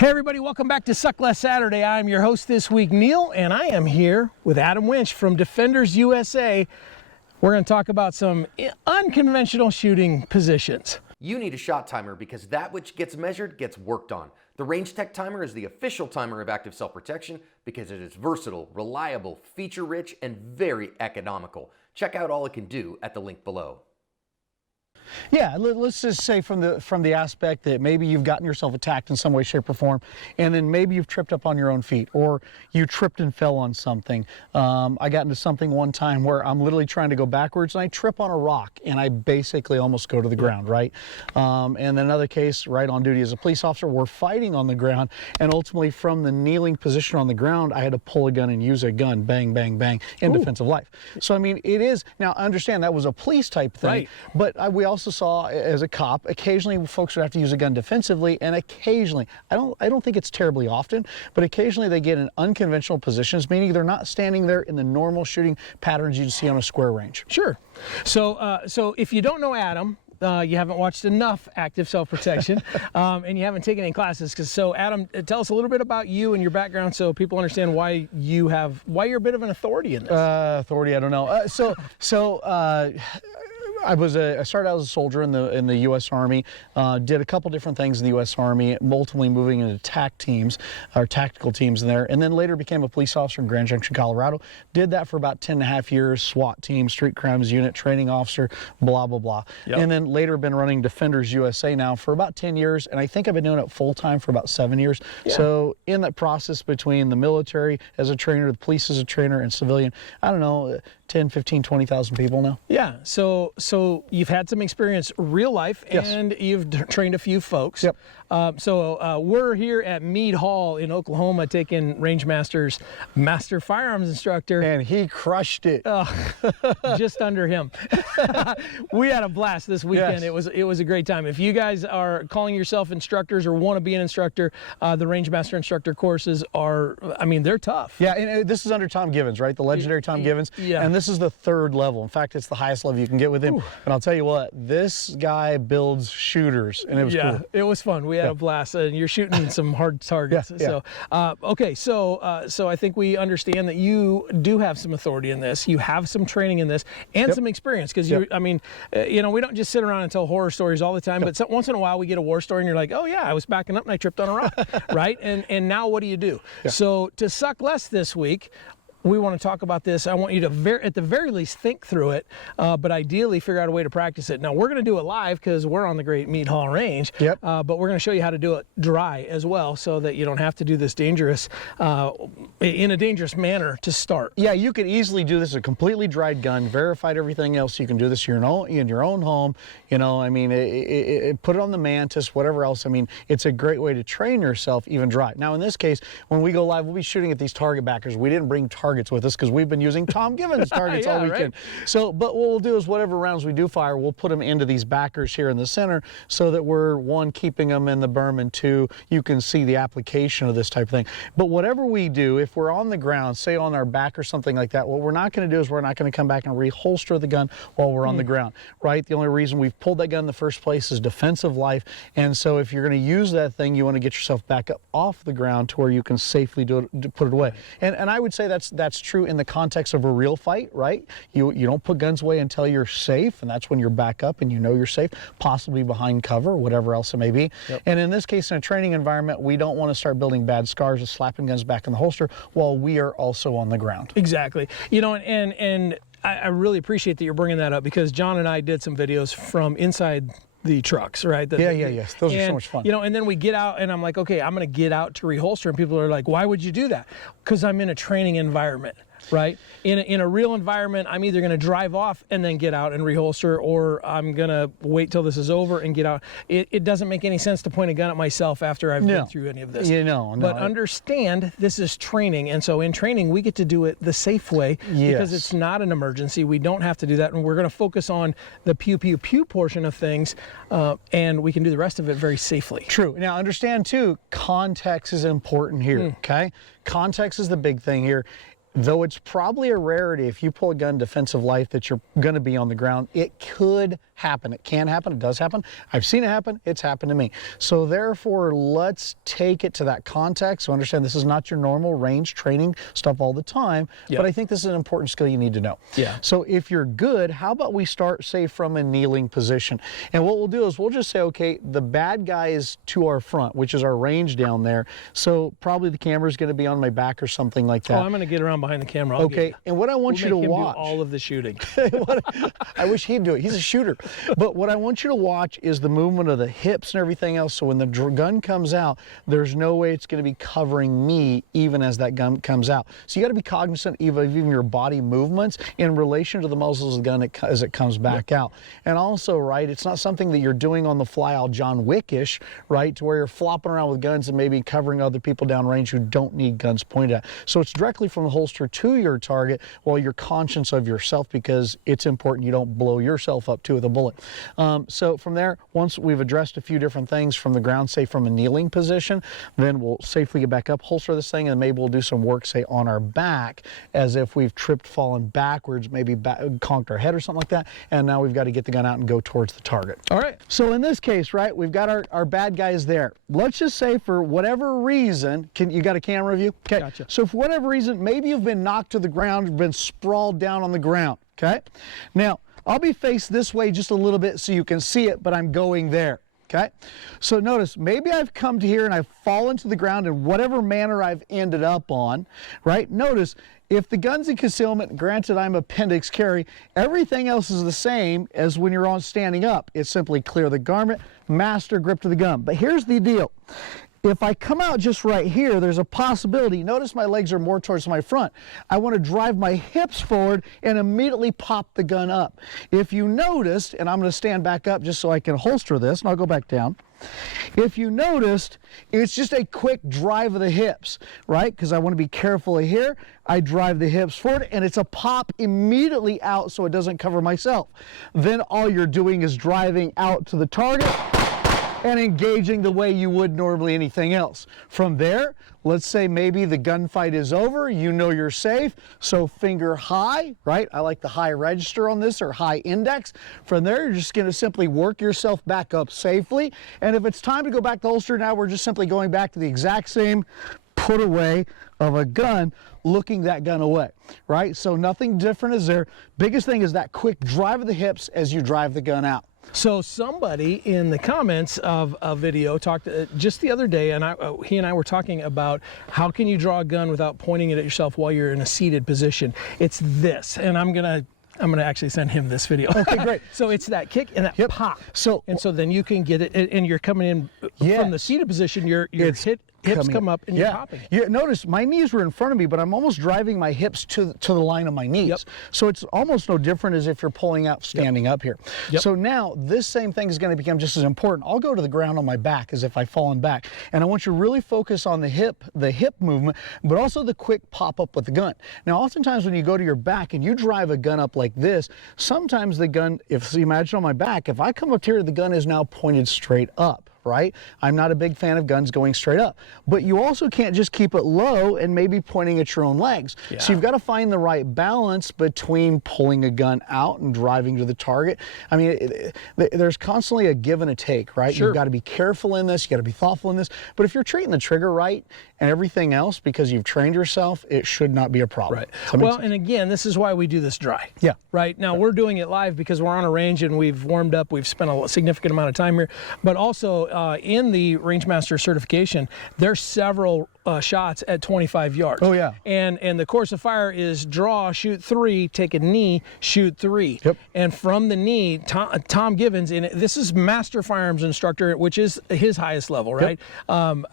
Hey everybody, welcome back to Suck Less Saturday. I'm your host this week, Neil, and I am here with Adam Winch from Defenders USA. We're going to talk about some unconventional shooting positions. You need a shot timer because that which gets measured gets worked on. The Range Tech Timer is the official timer of Active Self-Protection because it is versatile, reliable, feature-rich, and very economical. Check out all it can do at the link below. Yeah, let's just say from the aspect that maybe you've gotten yourself attacked in some way, shape, or form, and then maybe you've tripped up on your own feet, or you tripped and fell on something. I got into something one time where I'm literally trying to go backwards, and I trip on a rock, and I basically almost go to the ground, right? And then another case, right on duty as a police officer, we're fighting on the ground, and ultimately from the kneeling position on the ground, I had to pull a gun and use a gun, bang, bang, bang, in defense of life. So, I mean, it is, now I understand that was a police type thing, Right. but we also saw as a cop, occasionally folks would have to use a gun defensively, and occasionally, I don't think it's terribly often, but occasionally they get in unconventional positions, meaning they're not standing there in the normal shooting patterns you'd see on a square range. Sure. So if you don't know Adam, you haven't watched enough Active Self-Protection, and you haven't taken any classes. So Adam, tell us a little bit about you and your background so people understand why you're a bit of an authority in this. Authority, I don't know. I started out as a soldier in the U.S. Army, did a couple different things in the U.S. Army, ultimately moving into TAC teams, or tactical teams in there, and then later became a police officer in Grand Junction, Colorado. Did that for about 10 and a half years, SWAT team, street crimes unit, training officer, blah, blah, blah. Yep. And then later been running Defenders USA now for about 10 years, and I think I've been doing it full time for about 7 years. Yeah. So in that process between the military as a trainer, the police as a trainer, and civilian, I don't know, 10, 15, 20,000 people now. Yeah, so you've had some experience real life, Yes. and you've trained a few folks. Yep. We're here at Meade Hall in Oklahoma taking Rangemaster's Master Firearms Instructor. And he crushed it. Just under him. We had a blast this weekend. Yes. It was a great time. If you guys are calling yourself instructors or want to be an instructor, the Rangemaster Instructor courses are, I mean, they're tough. Yeah, and this is under Tom Givens, right? The legendary Tom Givens. Yeah. And this is the third level. In fact, it's the highest level you can get with him. And I'll tell you what, this guy builds shooters, and it was cool. It was fun. We had a blast, and you're shooting some hard targets. Yeah. So I think we understand that you do have some authority in this. You have some training in this, and some experience, because we don't just sit around and tell horror stories all the time. But once in a while, we get a war story, and you're like, oh yeah, I was backing up and I tripped on a rock, right? And now what do you do? Yeah. So to suck less this week, we want to talk about this. I want you to, at the very least, think through it, but ideally figure out a way to practice it. Now, we're going to do it live because we're on the great Meade Hall range, Yep. But we're going to show you how to do it dry as well, so that you don't have to do this in a dangerous manner to start. Yeah, you could easily do this, a completely dried gun, verified everything else. You can do this in your own home. You know, I mean, put it on the Mantis, whatever else. I mean, it's a great way to train yourself, even dry. Now, in this case, when we go live, we'll be shooting at these target backers. We didn't bring targets with us because we've been using Tom Givens targets all weekend. Right. So, but what we'll do is whatever rounds we do fire, we'll put them into these backers here in the center so that we're, one, keeping them in the berm, and two, you can see the application of this type of thing. But whatever we do, if we're on the ground, say on our back or something like that, what we're not going to do is we're not going to come back and reholster the gun while we're on the ground, right? The only reason we've pulled that gun in the first place is defensive life. And so if you're going to use that thing, you want to get yourself back up off the ground to where you can safely put it away. And I would say that's true in the context of a real fight, right? You don't put guns away until you're safe, and that's when you're back up and you know you're safe, possibly behind cover, whatever else it may be. Yep. And in this case, in a training environment, we don't want to start building bad scars of slapping guns back in the holster while we are also on the ground. Exactly. You know, and I really appreciate that you're bringing that up, because John and I did some videos from inside the trucks, right? Yes. Those are so much fun. You know, and then we get out, and I'm like, okay, I'm going to get out to reholster, and people are like, why would you do that? Because I'm in a training environment. Right? In a real environment, I'm either going to drive off and then get out and reholster, or I'm going to wait till this is over and get out. It doesn't make any sense to point a gun at myself after I've been through any of this. But understand, this is training, and so in training, we get to do it the safe way, because it's not an emergency. We don't have to do that, and we're going to focus on the pew, pew, pew portion of things, and we can do the rest of it very safely. True. Now, understand, too, context is important here, okay? Context is the big thing here. Though it's probably a rarity, if you pull a gun defensive life that you're going to be on the ground, it could happen. It can happen. It does happen. I've seen it happen. It's happened to me. So therefore, let's take it to that context. So understand this is not your normal range training stuff all the time, but I think this is an important skill you need to know. Yeah. So if you're good, how about we start, say, from a kneeling position? And what we'll do is we'll just say, okay, the bad guy is to our front, which is our range down there. So probably the camera is going to be on my back or something like that. Oh, I'm going to get around behind the camera. I'll Okay, and what I want you to watch. Do all of the shooting. I wish he'd do it. He's a shooter. But what I want you to watch is the movement of the hips and everything else. So when the gun comes out, there's no way it's going to be covering me even as that gun comes out. So you got to be cognizant of even your body movements in relation to the muzzles of the gun as it comes back out. And also, right, it's not something that you're doing on the fly all John Wick-ish, right, to where you're flopping around with guns and maybe covering other people downrange who don't need guns pointed at. So it's directly from the holster to your target while you're conscious of yourself, because it's important you don't blow yourself up too with a bullet. So from there, once we've addressed a few different things from the ground, say from a kneeling position, then we'll safely get back up, holster this thing, and maybe we'll do some work, say, on our back, as if we've tripped, fallen backwards, maybe conked our head or something like that, and now we've got to get the gun out and go towards the target. All right. So in this case, right, we've got our bad guys there. Let's just say for whatever reason, you got a camera view? Okay. Gotcha. So for whatever reason, maybe you've been knocked to the ground, you've been sprawled down on the ground, okay? Now, I'll be faced this way just a little bit so you can see it, but I'm going there. Okay, so notice maybe I've come to here and I've fallen to the ground in whatever manner I've ended up on, right? Notice if the gun's in concealment, granted I'm appendix carry, everything else is the same as when you're on standing up. It's simply clear the garment, master grip to the gun. But here's the deal. If I come out just right here, there's a possibility. Notice my legs are more towards my front. I want to drive my hips forward and immediately pop the gun up. If you noticed, and I'm going to stand back up just so I can holster this, and I'll go back down. If you noticed, it's just a quick drive of the hips, right? Because I want to be careful here. I drive the hips forward, and it's a pop immediately out so it doesn't cover myself. Then all you're doing is driving out to the target and engaging the way you would normally anything else. From there, let's say maybe the gunfight is over, you know you're safe, so finger high, right? I like the high register on this, or high index. From there, you're just gonna simply work yourself back up safely, and if it's time to go back to holster, now we're just simply going back to the exact same put away of a gun, looking that gun away, right? So nothing different is there. Biggest thing is that quick drive of the hips as you drive the gun out. So somebody in the comments of a video talked just the other day, and he and I were talking about how can you draw a gun without pointing it at yourself while you're in a seated position. It's this, and I'm gonna actually send him this video. Okay, great. So it's that kick and that pop. So then you can get it, and you're coming in from the seated position. Your hips come up and you're popping. Yeah, notice my knees were in front of me, but I'm almost driving my hips to the line of my knees. Yep. So it's almost no different as if you're pulling out standing up here. Yep. So now this same thing is going to become just as important. I'll go to the ground on my back as if I've fallen back. And I want you to really focus on the hip movement, but also the quick pop up with the gun. Now, oftentimes when you go to your back and you drive a gun up like this, sometimes the gun, if you imagine on my back, if I come up here, the gun is now pointed straight up. Right? I'm not a big fan of guns going straight up, but you also can't just keep it low and maybe pointing at your own legs. Yeah. So you've got to find the right balance between pulling a gun out and driving to the target. I mean, there's constantly a give and a take, right? Sure. You've got to be careful in this, you got to be thoughtful in this, but if you're treating the trigger right and everything else because you've trained yourself, it should not be a problem. Right. Well, and again, this is why we do this dry. Yeah. Right. Now we're doing it live because we're on a range and we've warmed up. We've spent a significant amount of time here, but also in the Rangemaster certification, there's several shots at 25 yards. Oh yeah. And the course of fire is draw, shoot 3, take a knee, shoot 3. Yep. And from the knee, Tom Givens, and this is master firearms instructor, which is his highest level, right? Yep.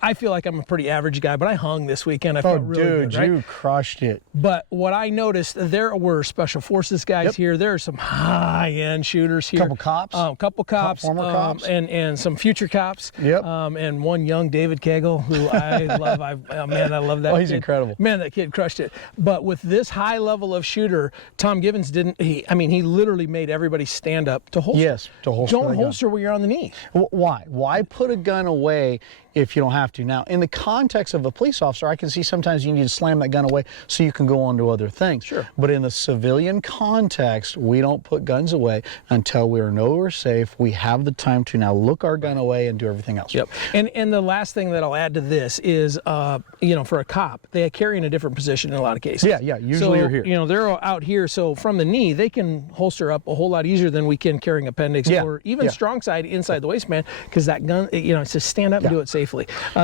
I feel like I'm a pretty average guy, but I hung this weekend. I felt really dude, good, right? you crushed it. But what I noticed, there were special forces guys here. There are some high-end shooters here. Couple cops. Former cops. and some future cops. Yep. And one young David Cagle, who I Man, I love that. Oh, he's kid. incredible. Man, that kid crushed it. But with this high level of shooter, Tom Givens didn't. He literally made everybody stand up to holster. Yes, to holster. Don't the gun. holster when you're on the knee. Why? Why put a gun away if you don't have to? Now, in the context of a police officer, I can see sometimes you need to slam that gun away so you can go on to other things. Sure. But in the civilian context, we don't put guns away until we know we're safe. We have the time to now look our gun away and do everything else. Yep. And the last thing that I'll add to this is, for a cop, they carry in a different position in a lot of cases. Yeah. Usually so, you're here. They're out here, so from the knee, they can holster up a whole lot easier than we can carrying appendix or even strong side inside the waistband, because that gun, it's to stand up and do it safely.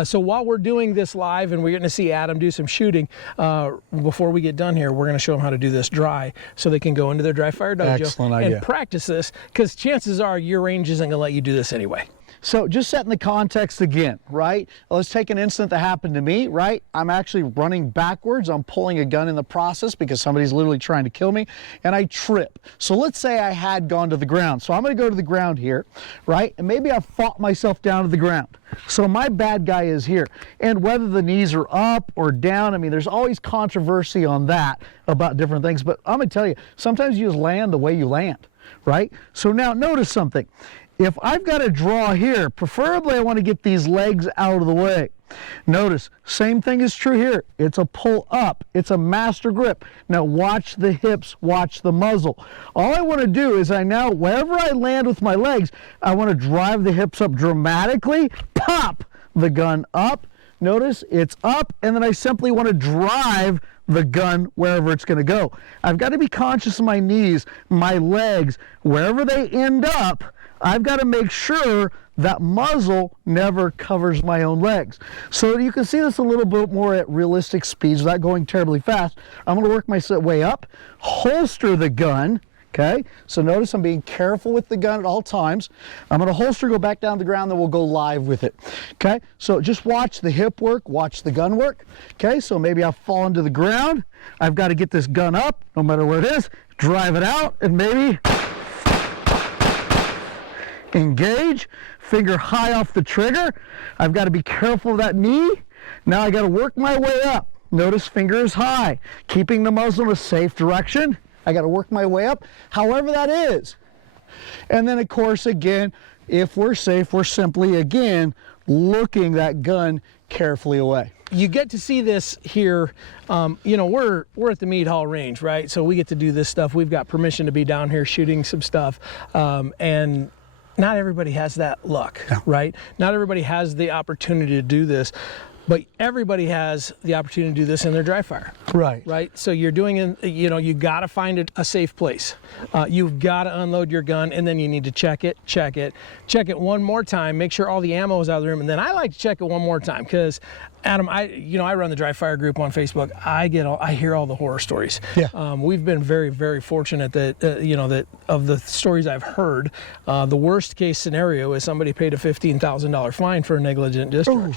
So while we're doing this live and we're going to see Adam do some shooting, before we get done here, we're going to show them how to do this dry so they can go into their dry fire dojo Excellent idea. and practice this, because chances are your range isn't going to let you do this anyway. So just setting the context again, right? Let's take an incident that happened to me, right? I'm actually running backwards. I'm pulling a gun in the process because somebody's literally trying to kill me, and I trip. So let's say I had gone to the ground. So I'm going to go to the ground here, right? And maybe I fought myself down to the ground. So my bad guy is here. And whether the knees are up or down, I mean, there's always controversy on that about different things. But I'm going to tell you, sometimes you just land the way you land, right? So now notice something. If I've got to draw here, preferably I want to get these legs out of the way. Notice, same thing is true here. It's a pull up. It's a master grip. Now watch the hips, watch the muzzle. All I want to do is wherever I land with my legs, I want to drive the hips up dramatically, pop the gun up. Notice it's up, and then I simply want to drive the gun wherever it's going to go. I've got to be conscious of my knees, my legs, wherever they end up. I've got to make sure that muzzle never covers my own legs. So you can see this a little bit more at realistic speeds without going terribly fast. I'm going to work my way up, holster the gun, okay? So notice I'm being careful with the gun at all times. I'm going to holster, go back down to the ground, then we'll go live with it, okay? So just watch the hip work, watch the gun work, okay? So maybe I've fallen to the ground. I've got to get this gun up, no matter where it is, drive it out, and maybe engage, finger high off the trigger. I've got to be careful of that knee. Now I got to work my way up. Notice fingers high, keeping the muzzle in a safe direction. I got to work my way up, however that is. And then of course, again, if we're safe, we're simply, again, looking that gun carefully away. You get to see this here. We're at the Meade Hall range, right? So we get to do this stuff. We've got permission to be down here shooting some stuff. And not everybody has that luck, right? Not everybody has the opportunity to do this, but everybody has the opportunity to do this in their dry fire. Right. Right? So you're doing it, you got to find a safe place. You've got to unload your gun, and then you need to check it one more time, make sure all the ammo is out of the room, and then I like to check it one more time, because Adam, I run the dry fire group on Facebook. I hear all the horror stories. Yeah. We've been very, very fortunate that that of the stories I've heard, the worst case scenario is somebody paid a $15,000 fine for a negligent discharge.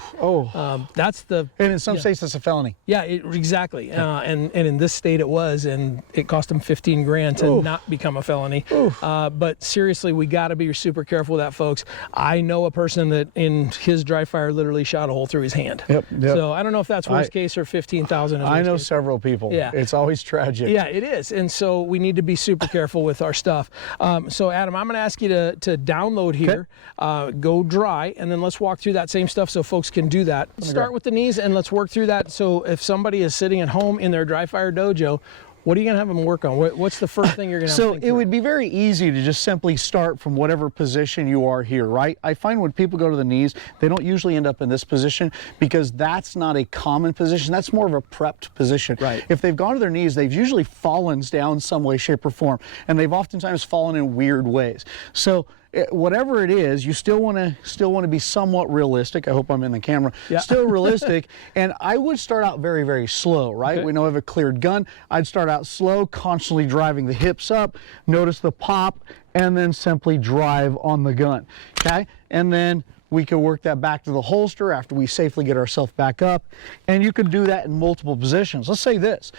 That's the. And in some states, it's a felony. Yeah, exactly. And in this state it was, and it cost them $15,000 to not become a felony. But seriously, we got to be super careful with that, folks. I know a person that in his dry fire literally shot a hole through his hand. Yep. So I don't know if that's worst case or 15,000. I know several people. Yeah. It's always tragic. Yeah, it is. And so we need to be super careful with our stuff. So Adam, I'm going to ask you to download here, go dry, and then let's walk through that same stuff so folks can do that. Start with the knees and let's work through that. So if somebody is sitting at home in their dry fire dojo, what are you going to have them work on? What's the first thing you're going to have them think it through? would be very easy to just simply start from whatever position you are here, right? I find when people go to the knees, they don't usually end up in this position because that's not a common position. That's more of a prepped position. Right. If they've gone to their knees, they've usually fallen down some way, shape, or form, and they've oftentimes fallen in weird ways. So whatever it is, you still want to be somewhat realistic. I hope I'm in the camera. Yeah. Still realistic, and I would start out very, very slow, right? Okay. We know I have a cleared gun. I'd start out slow, constantly driving the hips up, notice the pop, and then simply drive on the gun, okay? And then we could work that back to the holster after we safely get ourselves back up, and you could do that in multiple positions. Let's say this.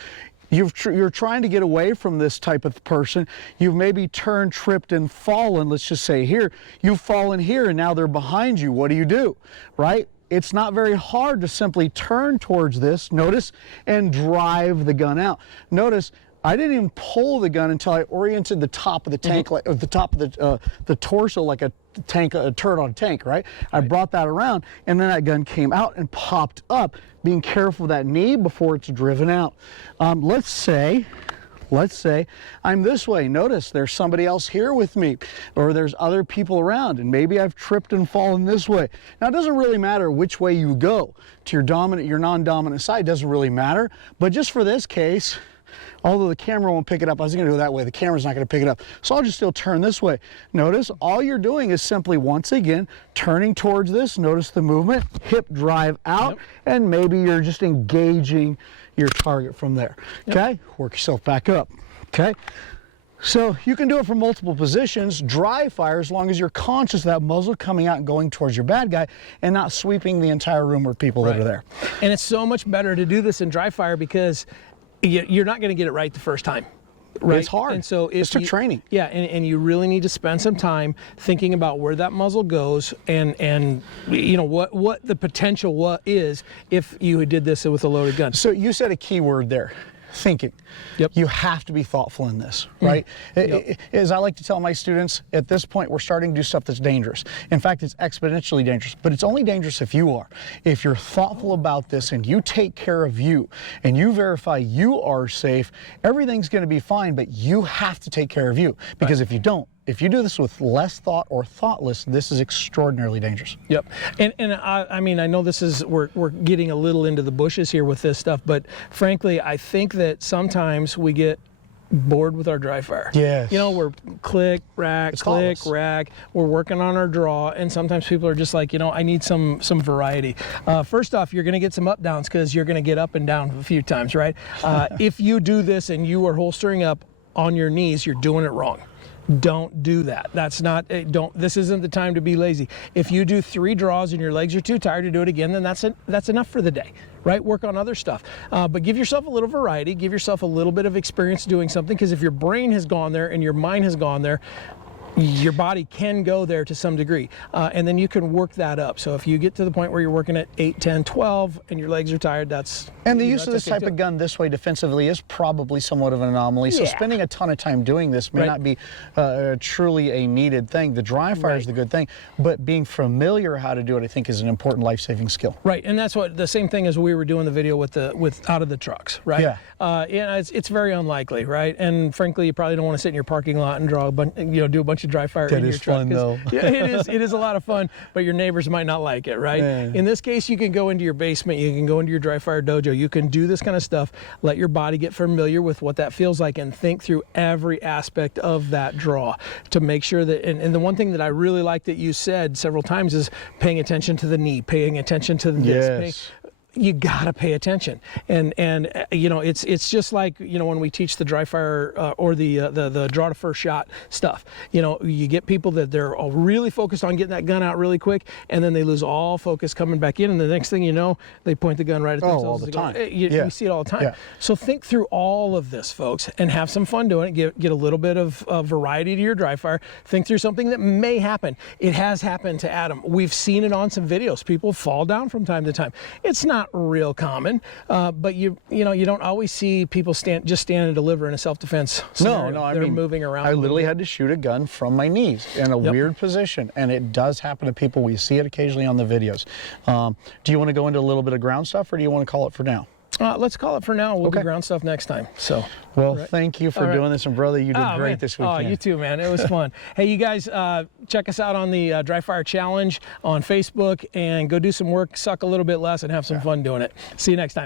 You're trying to get away from this type of person. You've maybe turned, tripped, and fallen. Let's just say here, you've fallen here, and now they're behind you. What do? Right? it's not very hard to simply turn towards this, notice, and drive the gun out. Notice, I didn't even pull the gun until I oriented the top of the tank, like the top of the torso, like a tank, a turret on a tank, right? I brought that around, and then that gun came out and popped up, being careful of that knee before it's driven out. Let's say I'm this way. Notice there's somebody else here with me, or there's other people around, and maybe I've tripped and fallen this way. Now, it doesn't really matter which way you go to your dominant, your non-dominant side, doesn't really matter. But just for this case, although the camera won't pick it up, I was going to go that way. The camera's not going to pick it up. So I'll just still turn this way. Notice all you're doing is simply, once again, turning towards this. Notice the movement, hip drive out, and maybe you're just engaging your target from there. Okay, work yourself back up. Okay, so you can do it from multiple positions, dry fire, as long as you're conscious of that muzzle coming out and going towards your bad guy and not sweeping the entire room or people that are there. And it's so much better to do this in dry fire because you're not going to get it right the first time. Right? It's hard. And so it's training. Yeah, and you really need to spend some time thinking about where that muzzle goes and you know what the potential is if you did this with a loaded gun. So you said a key word there. Thinking. Yep. You have to be thoughtful in this, right? As I like to tell my students, at this point, we're starting to do stuff that's dangerous. In fact, it's exponentially dangerous, but it's only dangerous if you are. If you're thoughtful about this and you take care of you and you verify you are safe, everything's going to be fine, but you have to take care of you, because if you don't, if you do this with less thought or thoughtless, this is extraordinarily dangerous. Yep. And I mean, I know this is, we're getting a little into the bushes here with this stuff, but frankly, I think that sometimes we get bored with our dry fire. Yes. You know, we're click, rack, we're working on our draw, and sometimes people are just like, you know, I need some variety. First off, you're going to get some up downs because you're going to get up and down a few times, right? If you do this and you are holstering up on your knees, you're doing it wrong. Don't do that. That's not, this isn't the time to be lazy. If you do 3 draws and your legs are too tired to do it again, then that's enough for the day, right? Work on other stuff. But give yourself a little variety, give yourself a little bit of experience doing something, because if your brain has gone there and your mind has gone there, your body can go there to some degree, and then you can work that up. So if you get to the point where you're working at 8, 10, 12 and your legs are tired, and the use of this type of gun this way defensively is probably somewhat of an anomaly. So spending a ton of time doing this may not be truly a needed thing. The dry fire is the good thing, but being familiar how to do it, I think, is an important life-saving skill. Right, and that's what the same thing as we were doing the video with out of the trucks, right? Yeah. It's very unlikely, right? And frankly, you probably don't want to sit in your parking lot and draw do a bunch of dry fire in your truck. That is fun, though. Yeah, it is a lot of fun, but your neighbors might not like it, right? In this case, you can go into your basement, you can go into your dry fire dojo, you can do this kind of stuff, let your body get familiar with what that feels like, and think through every aspect of that draw to make sure that, and the one thing that I really like that you said several times is paying attention to the knee, paying attention to this. You gotta pay attention, and you know, it's just like, you know, when we teach the dry fire or the draw to first shot stuff. You know, you get people that they're all really focused on getting that gun out really quick, and then they lose all focus coming back in, and the next thing you know, they point the gun right at themselves. All the time. You see it all the time. So think through all of this, folks, and have some fun doing it. Get a little bit of variety to your dry fire. Think through something that may happen. It has happened to Adam. We've seen it on some videos. People fall down from time to time. It's not real common, but you know, you don't always see people stand and deliver in a self-defense scenario. No, they're moving around. I literally had to shoot a gun from my knees in a weird position, and it does happen to people. We see it occasionally on the videos. Do you want to go into a little bit of ground stuff, or do you want to call it for now? Let's call it for now. We'll do ground stuff next time. So, well, thank you for doing this, and brother, you did great this weekend. Oh, you too, man. It was fun. Hey, you guys, check us out on the Dry Fire Challenge on Facebook, and go do some work, suck a little bit less, and have some fun doing it. See you next time.